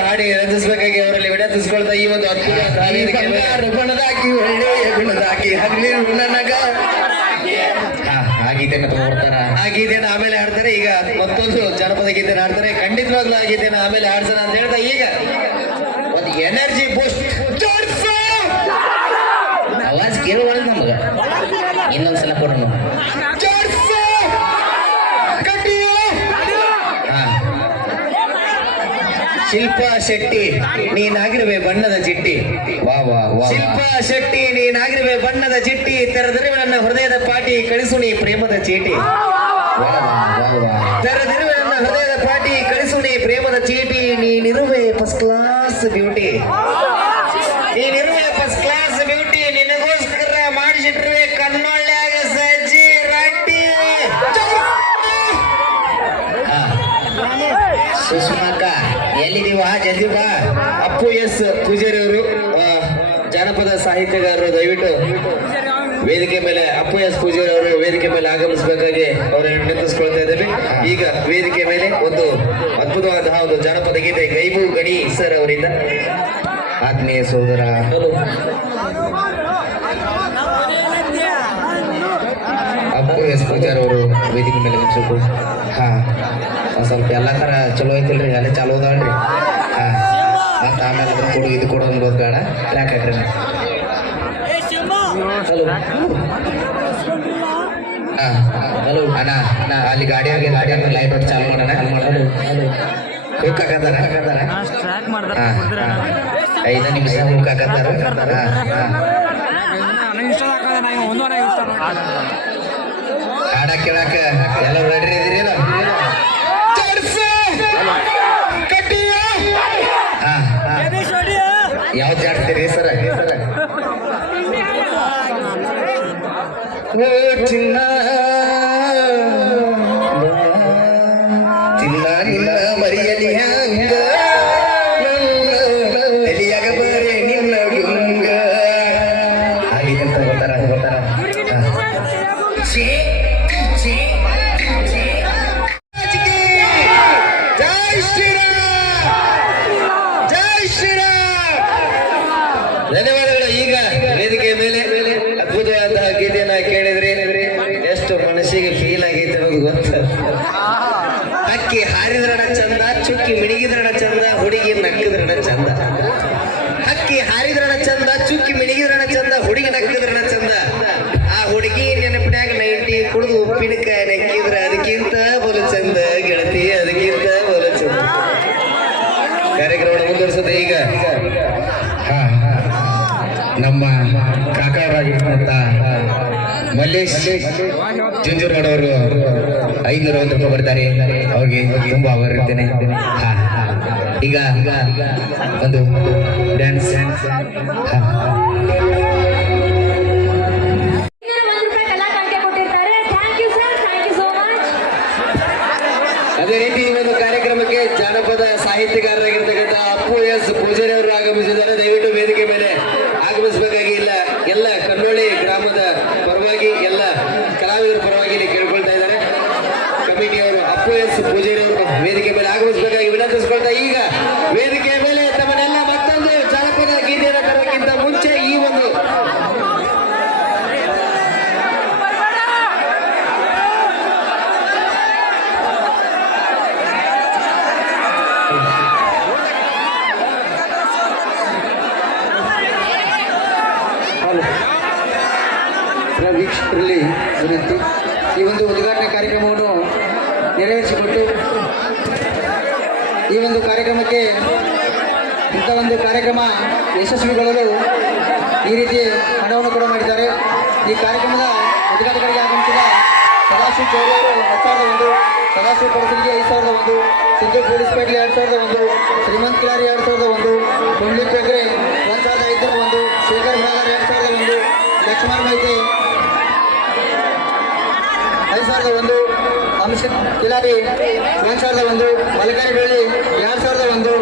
ಹಾಡಿ ರಂಜಿಸ್ಬೇಕಾಗಿ ಅವರಲ್ಲಿ ವಿನಂತಿಸಿಕೊಳ್ತಾ ಈ ಒಂದು ಆ ಆಮೇಲೆ ಹಾಡ್ತಾರೆ ಈಗ ಮತ್ತೊಂದು ಜನಪದ ಗೀತೆನ ಹಾಡ್ತಾರೆ ಖಂಡಿತವಾಗ್ಲೂ ಆ ಆಮೇಲೆ ಹಾಡ್ಸೋಣ ಅಂತ ಹೇಳ್ತಾ ಈಗ ಒಂದು ಎನರ್ಜಿ ಬೂಸ್ಟ್ ಅವಾಜ್ ಕೇಳುವಳು ನಮಗ ಇನ್ನೊಂದ್ಸಲ ಕೊಡೋಣ ಶಿಲ್ಪಾ ಶೆಟ್ಟಿ ನೀನಾಗಿರುವೆ ಬಣ್ಣದ ಚಿಟ್ಟಿ. ವಾ ವಾ ವಾ ಶಿಲ್ಪಾ ಶೆಟ್ಟಿ ನೀನಾಗಿರುವೆ ಬಣ್ಣದ ಚಿಟ್ಟಿ. ತೆರೆದಿರುವೆ ನನ್ನ ಹೃದಯದ ಪಾಟಿ ಕಳಿಸು ನೀ ಪ್ರೇಮದ ಚೀಟಿ. ವಾ ವಾ ವಾ ವಾ. ತೆರೆದಿರುವೆ ನನ್ನ ಹೃದಯದ ಪಾಟಿ ಕಳಿಸು ನೀ ಪ್ರೇಮದ ಚೀಟಿ ನೀನಿರುವೆ ಫಸ್ಟ್ ಕ್ಲಾಸ್ ಬ್ಯೂಟಿ ಸುಷ್ಮಾಕ ಎಲ್ಲಿದೀವ ಜಲ್ದಿ ಬಾ. ಅಪ್ಪು ಎಸ್ ಪೂಜಾರಿ ಅವರು ಜಾನಪದ ಸಾಹಿತ್ಯಗಾರರು, ದಯವಿಟ್ಟು ವೇದಿಕೆ ಮೇಲೆ ಅಪ್ಪು ಎಸ್ ಪೂಜಾರಿ ಅವರು ವೇದಿಕೆ ಮೇಲೆ ಆಗಮಿಸಬೇಕಾಗಿ ಅವರನ್ನು ನೆನಪಿಸ್ಕೊಳ್ತಾ ಇದ್ದೇವೆ. ಈಗ ವೇದಿಕೆ ಮೇಲೆ ಒಂದು ಅದ್ಭುತವಾದಂತಹ ಒಂದು ಜಾನಪದ ಗೀತೆ, ಗೈಬು ಗಣಿ ಸರ್ ಅವರಿಂದ. ಆತ್ಮೀಯ ಸೋದರ ಎಸ್ ಪೂಜಾರ್ ಅವರು ವೇದಿಕೆ ಮೇಲೆ ನಿಲ್ಸಬೇಕು ಹಾ ಒಂದ್ ಸ್ವಲ್ಪ ಎಲ್ಲ ತರ ಚಲೋ ಐತಿಲ್ರಿ ಎಲ್ಲ ಚಾಲು ಅದಾಳ್ರಿ ಹಾ ಮತ್ತ ಆಮೇಲೆ ಅದ್ರ ಕೊಡು ಇದು ಕೊಡು ಅನ್ಬೋದು ಬೇಡ ಟ್ರ್ಯಾಕ್ ಹಾಕ್ರಿ ಹಲೋ ಹಾ ಹಲೋ ಅಣ್ಣ ಅಣ್ಣ ಅಲ್ಲಿ ಗಾಡಿ ಆಗಿ ಗಾಡಿ ಆಗಿ ಲೈಟ್ ಹೊಟ್ಟು ಚಾಲು ಮಾಡೋಣ ಹಲೋ ಹಲೋ ಹುಕ್ ಹಾಕತ್ತಾರ ಹಾ ಐದು ನಿಮಿಷ ಹುಕ್ ಹಾಕತ್ತಾರ ಹಾ ಹಾ. ಹಾಡ ಕೇಳಾಕ ಎಲ್ಲ ರೆಡಿ ಹಾ ಯಾವ್ದು ಜಾಡ್ತೀರಿ ಸರ? ಓ ಚಿನ್ನ. ಚಿನ್ನ ನಿನ್ನ ಮರಿಯಲಿ ಹಂಗ. ತಲಿಯಾಗ ಬರೇ ನಿನ್ನ ಗುಂಗ ಅಂತ ಗೊತ್ತಾರ ಗೊತ್ತಾರ ಜೈ ಮನಸ್ಸಿಗೆ ಫೀಲ್ ಆಗೈತೆ ಅನ್ನೋದು ಗೊತ್ತ? ಅಕ್ಕಿ ಹಾರಿದ್ರಣ ಚಂದ, ಚುಕ್ಕಿ ಮಿಣಿಗಿದ್ರಣ ಚಂದ, ಹುಡುಗಿ ನಕ್ಕಿದ್ರಣ ಚಂದ. ಅಕ್ಕಿ ಹಾರಿದ್ರಣ ಚಂದ, ಚುಕ್ಕಿ ಮಿಣಿಗಿದ್ರಣ ಚಂದ, ಹುಡುಗಿ ನಕ್ಕಿದ್ರಣ ಚಂದ. ಆ ಹುಡುಗಿ ನೆನಪಿನಾಗ ನೈಂಟಿ ಕುಡಿದು ಉಪ್ಪಿನಕಾಯಿ ನಕ್ಕಿದ್ರ, ಅದಕ್ಕಿಂತ ಬೋಲ ಚಂದ, ಗೆಳತಿ, ಅದಕ್ಕಿಂತ ಬೋಲ ಚಂದ. ಕಾರ್ಯಕ್ರಮ ಮುಂದುವರಿಸುತ್ತೆ ಈಗ. ನಮ್ಮ ಕಾಕಾರಾಗಿರ್ತಂತ ಮಲ್ಲೇಶ್ ಅವರು ಐನೂರ ಒಂದು ರೂಪಾಯಿ ಬರ್ತಾರೆ ಅವ್ರಿಗೆ ತುಂಬಾ ಇರ್ತೇನೆ ಈಗ ಒಂದು ಡ್ಯಾನ್ಸ್ ಅದೇ ರೀತಿ ಈ ಒಂದು ಕಾರ್ಯಕ್ರಮಕ್ಕೆ ಜಾನಪದ ಸಾಹಿತ್ಯಗಾರರಾಗಿರ್ತಕ್ಕಂಥ ಅಪ್ಪು ಎಸ್ ಪೂಜಾರಿ ಅವರು ಆಗಮಿಸಿದ್ದಾರೆ ದಯವಿಟ್ಟು ವೇದಿಕೆ ಮೇಲೆ ಆಗಮಿಸಬೇಕಾಗಿ ಇಲ್ಲ ಎಲ್ಲ ಕನ್ನೋಳಿ ಗ್ರಾಮದ ಪರವಾಗಿ ಎಲ್ಲ ಕಲಾವಿದರ ಪರವಾಗಿ ಇಲ್ಲಿ ಕೇಳ್ಕೊಳ್ತಾ ಇದ್ದಾರೆ ಕಮಿಟಿಯವರು ಅಪ್ಪು ಎಸ್ ಪೂಜಾರಿ ಅವರು ವೇದಿಕೆ ಮೇಲೆ ಆಗಮಿಸಬೇಕಾಗಿ ವಿನಂತಿಸಿಕೊಳ್ತಾ ಈಗ ವೇದಿಕೆ ಮೇಲೆ ತಮ್ಮನ್ನೆಲ್ಲ ಮತ್ತೊಂದು ಜಾನಪದ ಗೀತೆಯನ್ನು ತರೋಕ್ಕಿಂತ ಮುಂಚೆ ಈ ಒಂದು ವೀಕ್ಷಕರಲ್ಲಿ ಈ ಒಂದು ಉದ್ಘಾಟನಾ ಕಾರ್ಯಕ್ರಮವನ್ನು ನೆರವೇರಿಸಿಕೊಟ್ಟು ಈ ಒಂದು ಕಾರ್ಯಕ್ರಮಕ್ಕೆ ಇಂಥ ಒಂದು ಕಾರ್ಯಕ್ರಮ ಯಶಸ್ವಿಗೊಳ್ಳಲು ಈ ರೀತಿ ಹಣವನ್ನು ಕೂಡ ಮಾಡಿದ್ದಾರೆ. ಈ ಕಾರ್ಯಕ್ರಮದ ಉದ್ಘಾಟಕರಿಗೆ ಆಗಮಿಸಿದ ಸದಾಶಿವ ಚೌರಿ ಅವರು ಹತ್ತು ಸಾವಿರದ ಒಂದು, ಸದಾಶಿವ ಪಡಸಲಿಗೆ ಐದು ಸಾವಿರದ ಒಂದು, ಸಿದ್ದು ಪೊಲೀಸ್ ಪೇಟೆ ಎರಡು ಸಾವಿರದ ಒಂದು, ಶ್ರೀಮಂತ್ ಕಿಲಾರಿ ಎರಡು ಸಾವಿರದ ಒಂದು ಪುಂಡ್ಲಿಕ್ ಪೆಗ್ರೆ ಒಂದು ಸಾವಿರದ ಐದರ ಒಂದು, ಶೇಖರ್ ಭಾಗರ್ ಎರಡು ಸಾವಿರದ ಒಂದು, ಲಕ್ಷ್ಮಣ್ ಮೈತಿ ಐದು ಸಾವಿರದ ಒಂದು ಮಿಷನ್. ಕಿಲಾರಿ ಎರಡು ಸಾವಿರದ ಒಂದು ಮಲಕಾರಿಗಳಲ್ಲಿ ಎರಡು ಸಾವಿರದ ಒಂದು